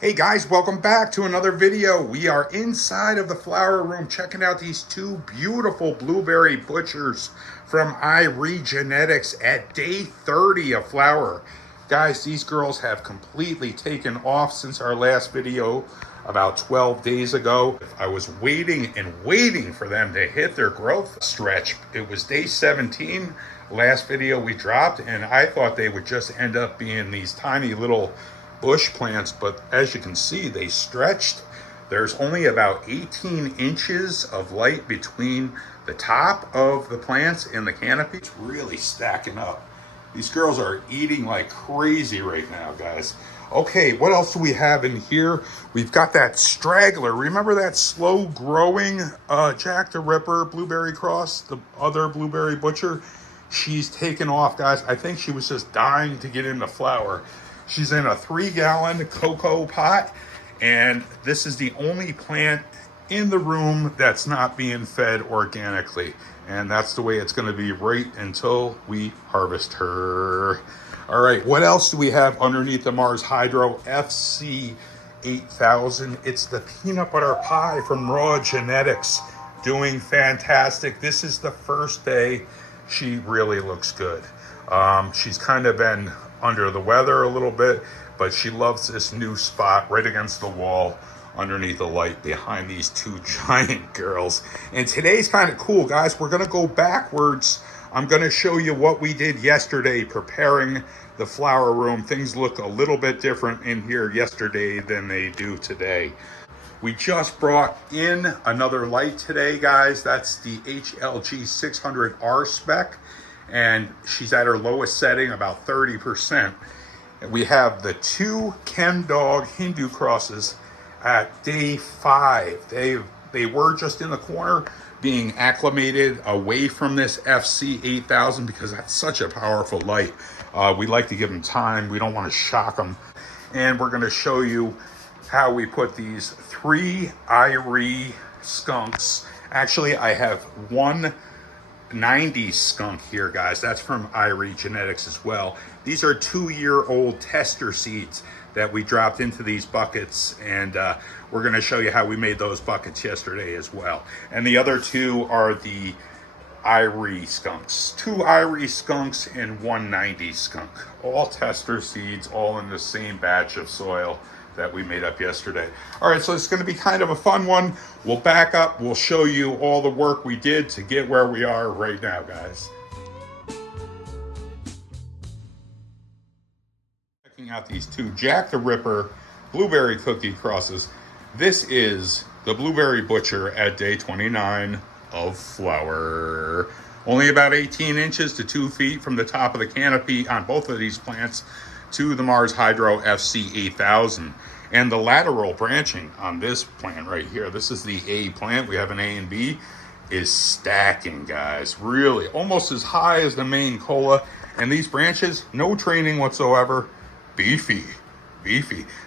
Hey guys, welcome back to another video. We are inside of the flower room checking out these two beautiful blueberry butchers from Irie Genetics at day 30 of flower. Guys, these girls have completely taken off since our last video about 12 days ago. I was waiting and waiting for them to hit their growth stretch. It was day 17, last video we dropped, and I thought they would just end up being these tiny little bush plants, but as you can see, they stretched. There's only about 18 inches of light between the top of the plants and the canopy. It's really stacking up. These girls are eating like crazy right now, guys. Okay, what else do we have in here? We've got that straggler. Remember that slow growing Jack the Ripper blueberry cross, the other blueberry butcher? She's taken off, guys. I think she was just dying to get into flower. She's in a 3-gallon cocoa pot, and this is the only plant in the room that's not being fed organically. And that's the way it's going to be right until we harvest her. All right, what else do we have underneath the Mars Hydro FC 8000? It's the peanut butter pie from Raw Genetics, doing fantastic. This is the first day. She really looks good. She's kind of been under the weather a little bit, but she loves this new spot right against the wall underneath the light behind these two giant girls. And today's kind of cool, guys. We're going to go backwards. I'm going to show you what we did yesterday preparing the flower room. Things look a little bit different in here yesterday than they do today. We just brought in another light today, guys. That's the HLG 600R spec, and she's at her lowest setting, about 30%. And we have the two Ken Dog Hindu crosses at day 5. They were just in the corner being acclimated away from this FC 8000 because that's such a powerful light. We like to give them time. We don't want to shock them. And we're going to show you how we put these 3 Irie skunks. Actually, I have one 90s skunk here, guys. That's from Irie Genetics as well. These are 2-year-old tester seeds that we dropped into these buckets, and we're going to show you how we made those buckets yesterday as well. And the other two are the Irie skunks. 2 Irie skunks and 1 90s skunk. All tester seeds, all in the same batch of soil that we made up yesterday. All right, so it's going to be kind of a fun one. We'll back up. We'll show you all the work we did to get where we are right now, guys. Checking out these two Jack the Ripper blueberry cookie crosses. This is the Blueberry Butcher at day 29 of flower. Only about 18 inches to 2 feet from the top of the canopy on both of these plants to the Mars Hydro FC 8000. And the lateral branching on this plant right here, this is the A plant, we have an A and B, is stacking, guys. Really, almost as high as the main cola. And these branches, no training whatsoever, beefy.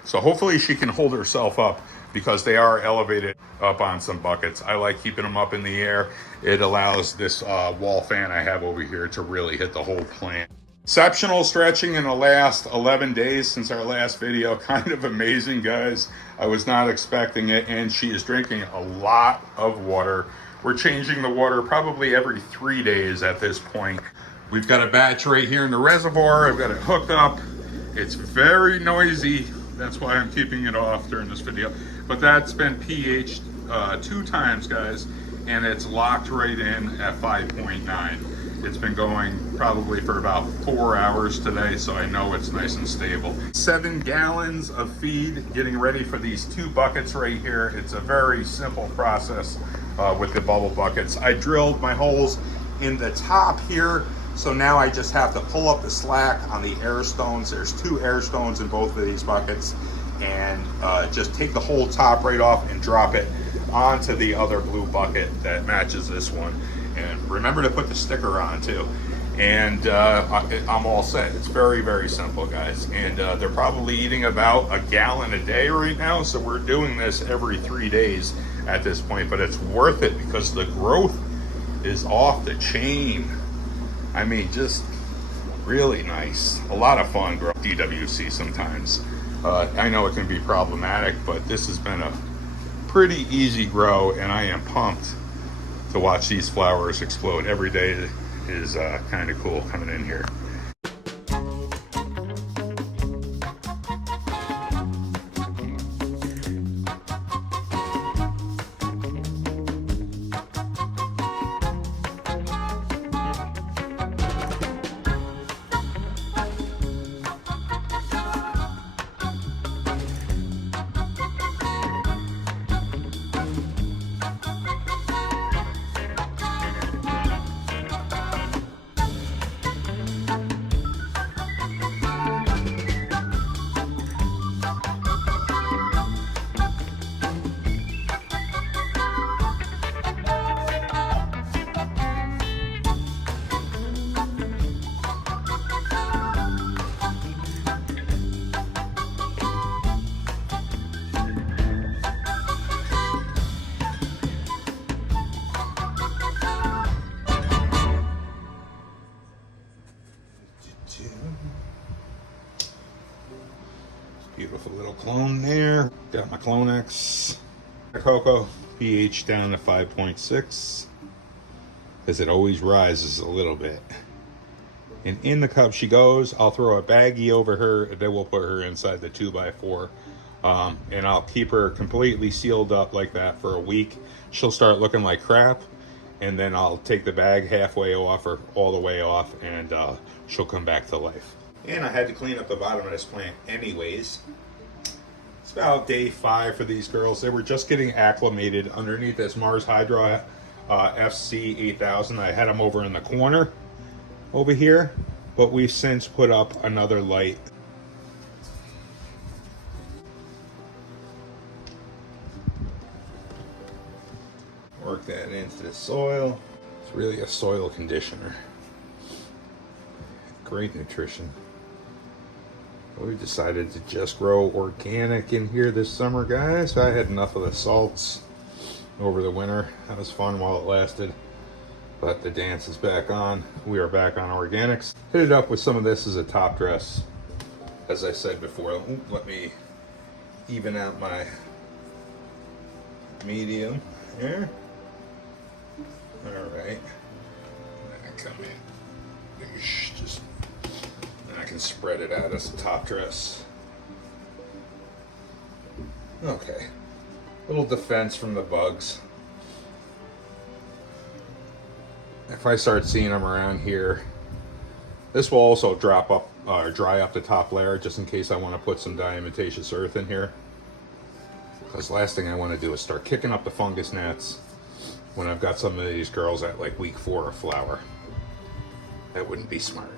So hopefully she can hold herself up because they are elevated up on some buckets. I like keeping them up in the air. It allows this wall fan I have over here to really hit the whole plant. Exceptional stretching in the last 11 days since our last video. Kind of amazing, guys. I was not expecting it, and she is drinking a lot of water. We're changing the water probably every 3 days at this point. We've got a batch right here in the reservoir. I've got it hooked up. It's very noisy. That's why I'm keeping it off during this video. But that's been pH'd 2 times, guys, and it's locked right in at 5.9. It's been going probably for about 4 hours today, so I know it's nice and stable. 7 gallons of feed getting ready for these 2 buckets right here. It's a very simple process with the bubble buckets. I drilled my holes in the top here, so now I just have to pull up the slack on the air stones. There's 2 air stones in both of these buckets, and just take the whole top right off and drop it onto the other blue bucket that matches this one. And remember to put the sticker on too. And I'm all set. It's very simple, guys. And they're probably eating about 1 gallon a day right now. So we're doing this every 3 days at this point. But it's worth it because the growth is off the chain. I mean, just really nice. A lot of fun growing DWC sometimes. I know it can be problematic, but this has been a pretty easy grow, and I am pumped to watch these flowers explode. Every day is kind of cool coming in here. Beautiful little clone there. Got my Clonex. Cocoa pH down to 5.6 because it always rises a little bit. And in the cup she goes. I'll throw a baggie over her, and then we'll put her inside the 2x4. And I'll keep her completely sealed up like that for a week. She'll start looking like crap, and then I'll take the bag halfway off or all the way off, and she'll come back to life. And I had to clean up the bottom of this plant anyways. It's about day 5 for these girls. They were just getting acclimated underneath this Mars Hydra FC 8000. I had them over in the corner over here, but we've since put up another light. Work that into the soil. It's really a soil conditioner. Great nutrition. We decided to just grow organic in here this summer, guys. I had enough of the salts over the winter. That was fun while it lasted, but the dance is back on. We are back on organics. Hit it up with some of this as a top dress. As I said before, let me even out my medium here. All right, come in. Just I can spread it out as a top dress. Okay, little defense from the bugs. If I start seeing them around here, this will also drop up or dry up the top layer just in case I want to put some diatomaceous earth in here. Because last thing I want to do is start kicking up the fungus gnats when I've got some of these girls at like week 4 of flower. That wouldn't be smart.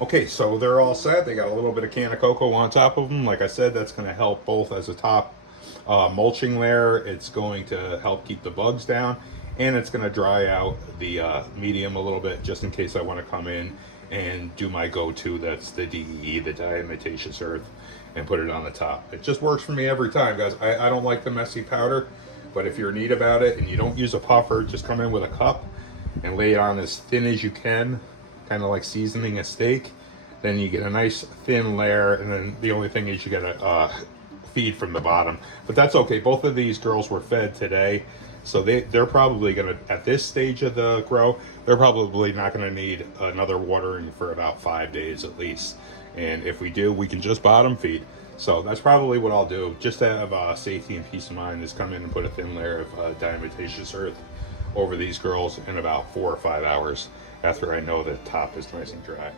Okay, so they're all set. They got a little bit of can of cocoa on top of them. Like I said, that's going to help both as a top mulching layer. It's going to help keep the bugs down, and it's going to dry out the medium a little bit just in case I want to come in and do my go-to. That's the DEE, the diatomaceous earth, and put it on the top. It just works for me every time, guys. I don't like the messy powder, but if you're neat about it and you don't use a puffer, just come in with a cup and lay it on as thin as you can, kind of like seasoning a steak. Then you get a nice thin layer, and then the only thing is you gotta feed from the bottom. But that's okay. Both of these girls were fed today, so they're probably gonna, at this stage of the grow, they're probably not gonna need another watering for about 5 days at least. And if we do, we can just bottom feed. So that's probably what I'll do, just to have safety and peace of mind, is come in and put a thin layer of diatomaceous earth over these girls in about 4 or 5 hours after I know the top is nice and dry.